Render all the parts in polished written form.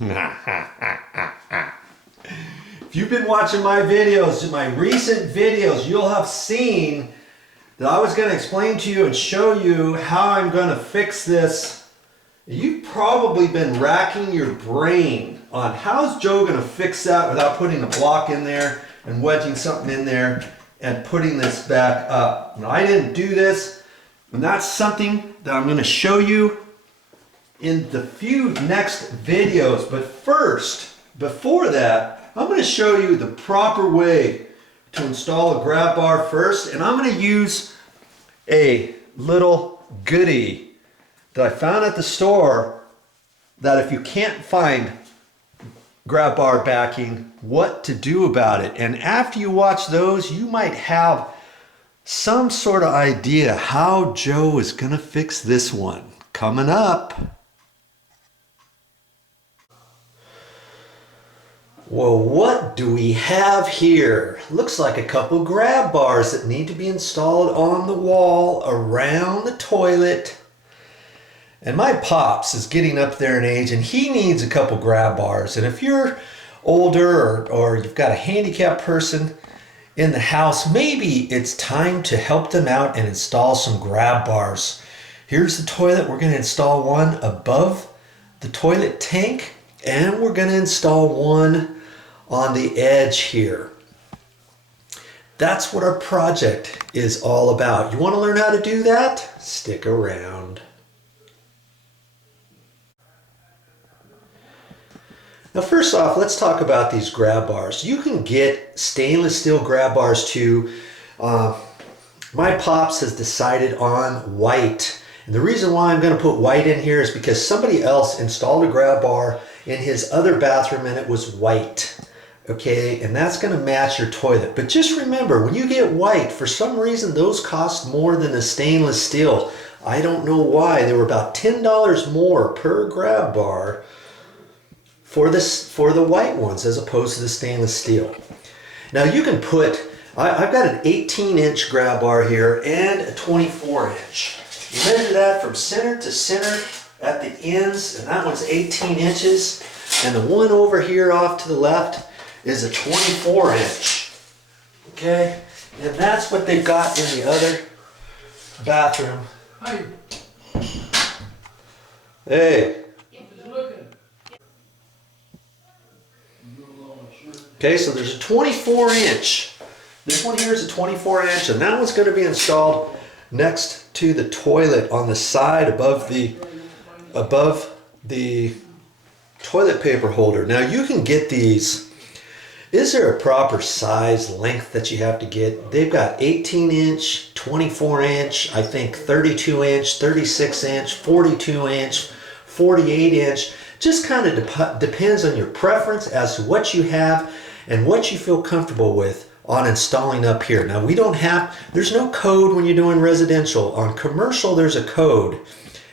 If you've been watching my videos, my recent videos, you'll have seen that I was going to explain to you and show you how I'm going to fix this. You've probably been racking your brain on how's Joe going to fix that without putting a block in there and wedging something in there and putting this back up. Now, I didn't do this, and that's something that I'm going to show you in the few next videos. But first, before that, I'm going to show you the proper way to install a grab bar first, and I'm going to use a little goodie that I found at the store that if you can't find grab bar backing, what to do about it. And after you watch those, you might have some sort of idea how Joe is going to fix this one. Coming up. Well, what do we have here? Looks like a couple grab bars that need to be installed on the wall around the toilet. And my pops is getting up there in age and he needs a couple grab bars. And if you're older or you've got a handicapped person in the house, maybe it's time to help them out and install some grab bars. Here's the toilet. We're going to install one above the toilet tank, and we're going to install one on the edge here. That's what our project is all about. You want to learn how to do that? Stick around. Now, first off, let's talk about these grab bars. You can get stainless steel grab bars too. My pops has decided on white. And the reason why I'm going to put white in here is because somebody else installed a grab bar in his other bathroom and it was white. Okay, and that's going to match your toilet. But just remember, when you get white, for some reason, those cost more than the stainless steel. I don't know why. They were about $10 more per grab bar for the white ones as opposed to the stainless steel. Now you can put, I've got an 18-inch grab bar here and a 24-inch. You measure that from center to center at the ends, and that one's 18 inches. And the one over here off to the left is a 24-inch. Okay, and that's what they've got in the other bathroom. Hi. Hey. Okay, so there's a 24-inch. This one here is a 24-inch, and that one's going to be installed next to the toilet on the side above the toilet paper holder. Now you can get these. Is there a proper size length that you have to get? They've got 18-inch, 24-inch, I think 32-inch, 36-inch, 42-inch, 48-inch. Just kind of depends on your preference as to what you have and what you feel comfortable with on installing up here. Now there's no code when you're doing residential. On commercial, there's a code.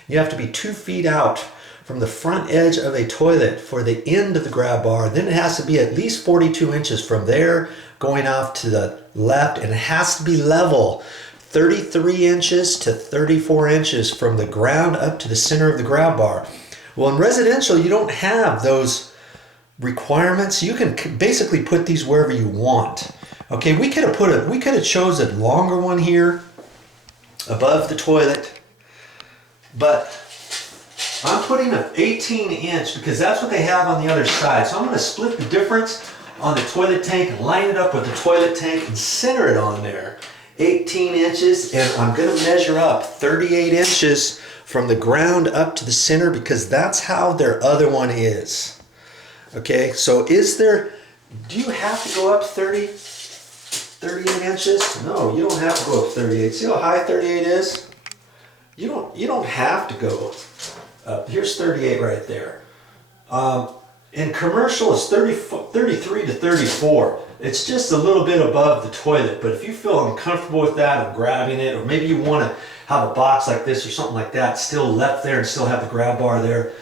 You have to be 2 feet out from the front edge of a toilet for the end of the grab bar. Then it has to be at least 42 inches from there going off to the left, and it has to be level 33 inches to 34 inches from the ground up to the center of the grab bar. Well, in residential, you don't have those requirements. You can basically put these wherever you want. Okay, we could have chose a longer one here above the toilet, but I'm putting an 18-inch because that's what they have on the other side. So I'm going to split the difference on the toilet tank and line it up with the toilet tank and center it on there. 18 inches, and I'm going to measure up 38 inches from the ground up to the center because that's how their other one is. Okay, so do you have to go up 38 inches? No, you don't have to go up 38. See how high 38 is? You don't have to go up. Here's 38 right there. In commercial, it's 33 to 34. It's just a little bit above the toilet, but if you feel uncomfortable with that and grabbing it, or maybe you want to have a box like this or something like that still left there and still have the grab bar there,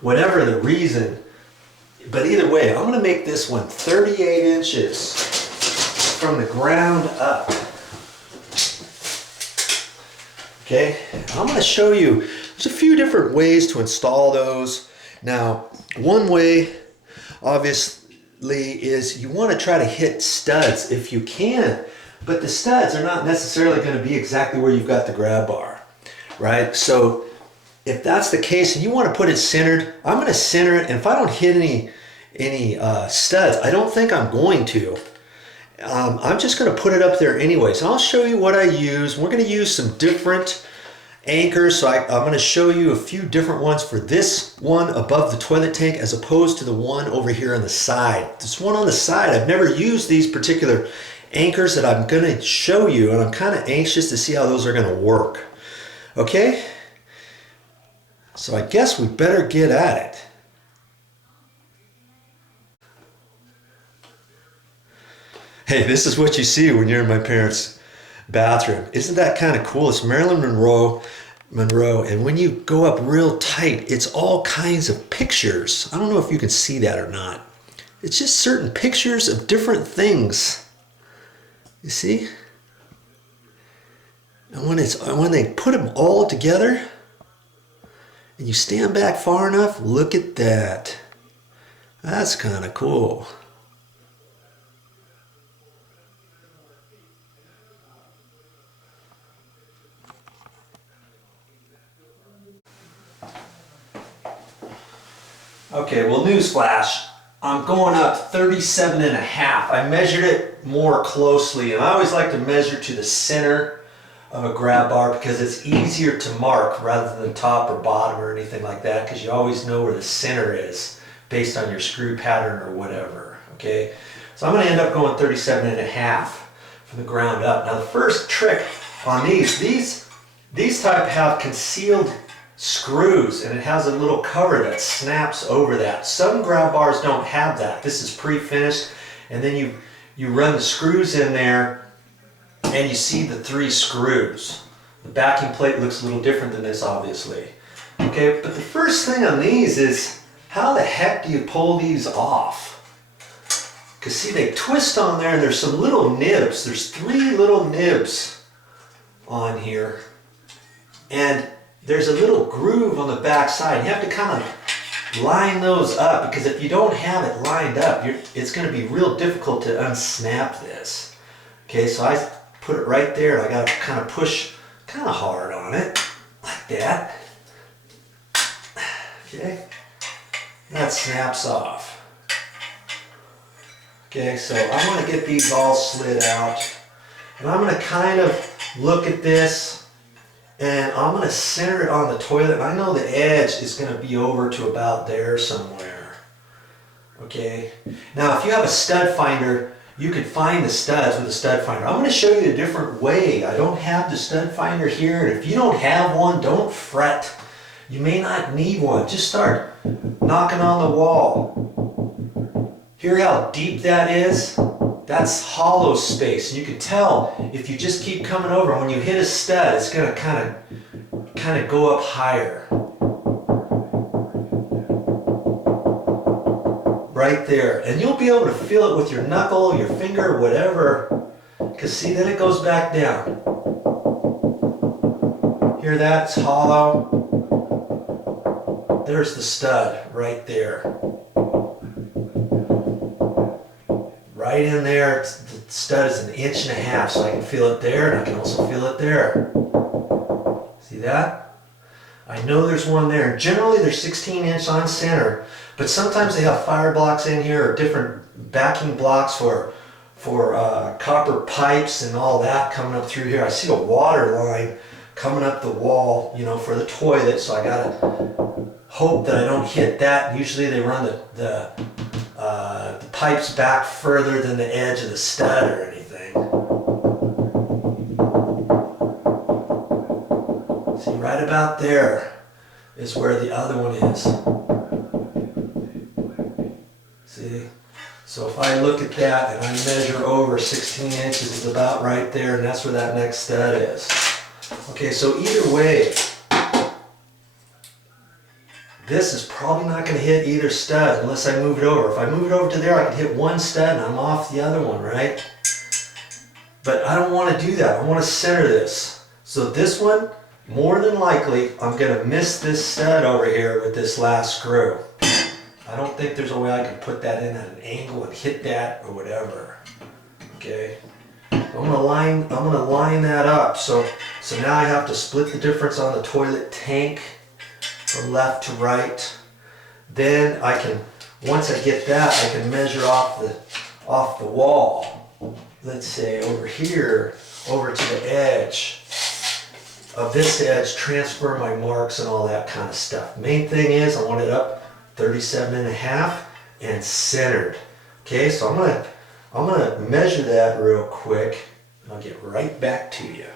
whatever the reason. But either way, I'm going to make this one 38 inches from the ground up. Okay, I'm going to show you, there's a few different ways to install those. Now, one way, obviously, is you want to try to hit studs if you can, but the studs are not necessarily going to be exactly where you've got the grab bar, right? So if that's the case and you want to put it centered, I'm going to center it, and if I don't hit any studs, I don't think I'm going to. I'm just going to put it up there anyways. And I'll show you what I use. We're going to use some different anchors. So I'm going to show you a few different ones for this one above the toilet tank as opposed to the one over here on the side. This one on the side, I've never used these particular anchors that I'm going to show you, and I'm kind of anxious to see how those are going to work. Okay? So I guess we better get at it. Hey, this is what you see when you're in my parents' bathroom. Isn't that kind of cool? It's Marilyn Monroe, and when you go up real tight, it's all kinds of pictures. I don't know if you can see that or not. It's just certain pictures of different things. You see? And when they put them all together, and you stand back far enough, look at that. That's kind of cool. Okay, well, newsflash, I'm going up 37 and a half. I measured it more closely, and I always like to measure to the center of a grab bar because it's easier to mark rather than top or bottom or anything like that, because you always know where the center is based on your screw pattern or whatever, okay? So I'm going to end up going 37 and a half from the ground up. Now the first trick on these type have concealed screws, and it has a little cover that snaps over that. Some grab bars don't have that. This is pre-finished, and then you run the screws in there and you see the 3 screws. The backing plate looks a little different than this, obviously. Okay, but the first thing on these is, how the heck do you pull these off? Because see, they twist on there, and there's some little nibs. There's 3 little nibs on here, and there's a little groove on the back side. You have to kind of line those up, because if you don't have it lined up, it's going to be real difficult to unsnap this. Okay, so I put it right there. I got to kind of push kind of hard on it, like that. Okay, that snaps off. Okay, so I want to get these all slid out, and I'm going to kind of look at this, and I'm going to center it on the toilet. I know the edge is going to be over to about there somewhere. Okay. Now, if you have a stud finder, you could find the studs with a stud finder. I'm going to show you a different way. I don't have the stud finder here, and if you don't have one, don't fret. You may not need one. Just start knocking on the wall. Hear how deep that is? That's hollow space, and you can tell if you just keep coming over. When you hit a stud, it's going to kind of go up higher. Right there, and you'll be able to feel it with your knuckle, your finger, whatever. Because see, then it goes back down. Hear that? It's hollow. There's the stud right there. Right in there, the stud is 1.5 inches, so I can feel it there, and I can also feel it there. See that? I know there's one there. Generally, they're 16-inch on center, but sometimes they have fire blocks in here, or different backing blocks for copper pipes and all that coming up through here. I see a water line coming up the wall, you know, for the toilet, so I gotta hope that I don't hit that. Usually they run the pipes back further than the edge of the stud or anything. See, right about there is where the other one is. See? So if I look at that and I measure over 16 inches, it's about right there, and that's where that next stud is. Okay, so either way, this is probably not going to hit either stud unless I move it over. If I move it over to there, I can hit one stud and I'm off the other one, right? But I don't want to do that. I want to center this. So this one, more than likely, I'm going to miss this stud over here with this last screw. I don't think there's a way I can put that in at an angle and hit that or whatever. Okay. I'm gonna line that up. So now I have to split the difference on the toilet tank from left to right. Then I can, once I get that, I can measure off the wall. Let's say over here, over to the edge of this edge, transfer my marks and all that kind of stuff. Main thing is I want it up 37.5 and centered. Okay, so I'm gonna measure that real quick and I'll get right back to you.